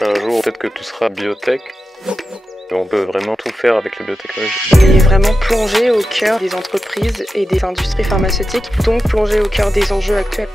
Un jour, peut-être que tout sera biotech. On peut vraiment tout faire avec la biotechnologie. On est vraiment plongé au cœur des entreprises et des industries pharmaceutiques, donc plongé au cœur des enjeux actuels.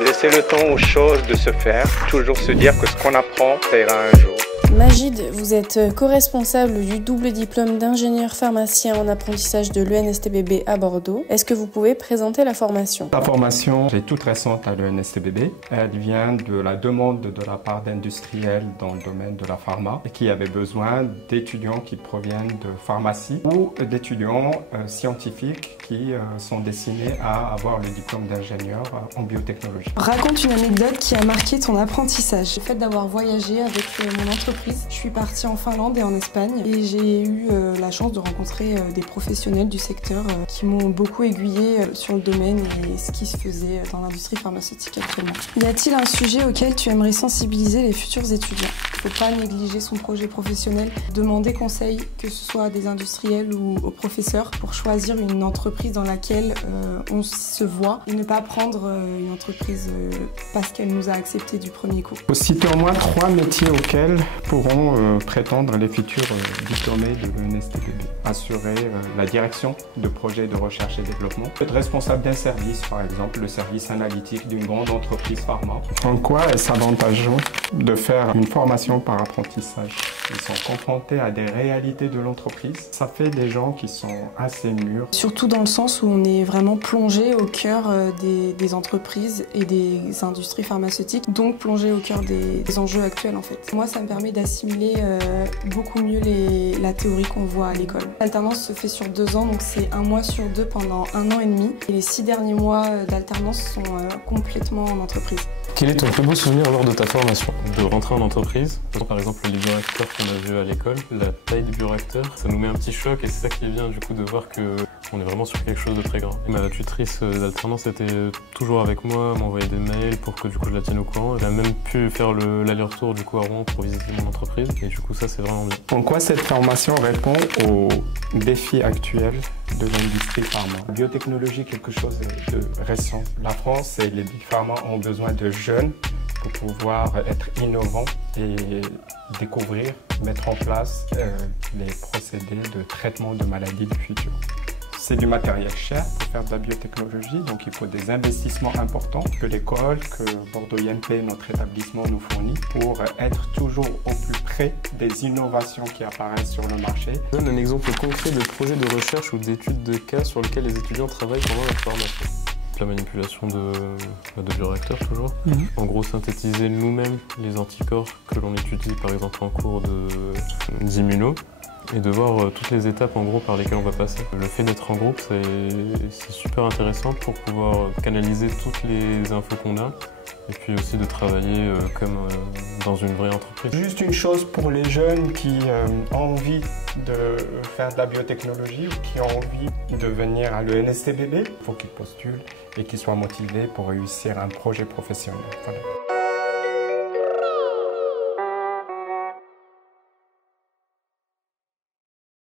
Laisser le temps aux choses de se faire, toujours se dire que ce qu'on apprend, ça ira un jour. Majid, vous êtes co-responsable du double diplôme d'ingénieur pharmacien en apprentissage de l'ENSTBB à Bordeaux. Est-ce que vous pouvez présenter la formation? La formation est toute récente à l'ENSTBB. Elle vient de la demande de la part d'industriels dans le domaine de la pharma et qui avaient besoin d'étudiants qui proviennent de pharmacie ou d'étudiants scientifiques qui sont destinés à avoir le diplôme d'ingénieur en biotechnologie. Raconte une anecdote qui a marqué ton apprentissage. Le fait d'avoir voyagé avec mon entreprise. Je suis partie en Finlande et en Espagne et j'ai eu la chance de rencontrer des professionnels du secteur qui m'ont beaucoup aiguillé sur le domaine et ce qui se faisait dans l'industrie pharmaceutique actuellement. Y a-t-il un sujet auquel tu aimerais sensibiliser les futurs étudiants? Il ne faut pas négliger son projet professionnel, demander conseil que ce soit à des industriels ou aux professeurs pour choisir une entreprise dans laquelle on se voit et ne pas prendre une entreprise parce qu'elle nous a accepté du premier coup. Faut citer au moins 3 métiers auxquels pourront prétendre les futurs diplômés de l'ENSTBB. Assurer la direction de projets de recherche et développement. Être responsable d'un service, par exemple le service analytique d'une grande entreprise pharma. En quoi est-ce avantageux de faire une formation par apprentissage? Ils sont confrontés à des réalités de l'entreprise. Ça fait des gens qui sont assez mûrs. Surtout dans le sens où on est vraiment plongé au cœur des entreprises et des industries pharmaceutiques, donc plongé au cœur des enjeux actuels en fait. Moi, ça me permet d'assimiler beaucoup mieux la théorie qu'on voit à l'école. L'alternance se fait sur 2 ans, donc c'est 1 mois sur 2 pendant 1 an et demi. Et les 6 derniers mois d'alternance sont complètement en entreprise. Quel est ton plus beau souvenir lors de ta formation? De rentrer en entreprise, par exemple les bioréacteurs qu'on a vus à l'école, la taille du bioréacteur, ça nous met un petit choc et c'est ça qui est bien du coup de voir qu'on est vraiment sur quelque chose de très grand. Et ma tutrice d'alternance était toujours avec moi, m'envoyait des mails pour que du coup je la tienne au courant. Elle a même pu faire l'aller-retour du coup à Rouen pour visiter mon entreprise et du coup ça c'est vraiment bien. En quoi cette formation répond aux défis actuels de l'industrie pharma? La biotechnologie, quelque chose de récent. La France et les big pharma ont besoin de jeunes pour pouvoir être innovants et découvrir, mettre en place les procédés de traitement de maladies du futur. C'est du matériel cher pour faire de la biotechnologie, donc il faut des investissements importants que l'école, que Bordeaux IMP, notre établissement, nous fournit pour être toujours au plus près des innovations qui apparaissent sur le marché. Donne un exemple concret de projet de recherche ou d'études de cas sur lequel les étudiants travaillent pendant leur formation. La manipulation de bioréacteurs toujours. En gros, synthétiser nous-mêmes les anticorps que l'on étudie par exemple en cours d'immuno et de voir toutes les étapes en gros par lesquelles on va passer. Le fait d'être en groupe, c'est super intéressant pour pouvoir canaliser toutes les infos qu'on a et puis aussi de travailler comme dans une vraie entreprise. Juste une chose pour les jeunes qui ont envie de faire de la biotechnologie ou qui ont envie de venir à l'ENSTBB, il faut qu'ils postulent et qu'ils soient motivés pour réussir un projet professionnel. Voilà.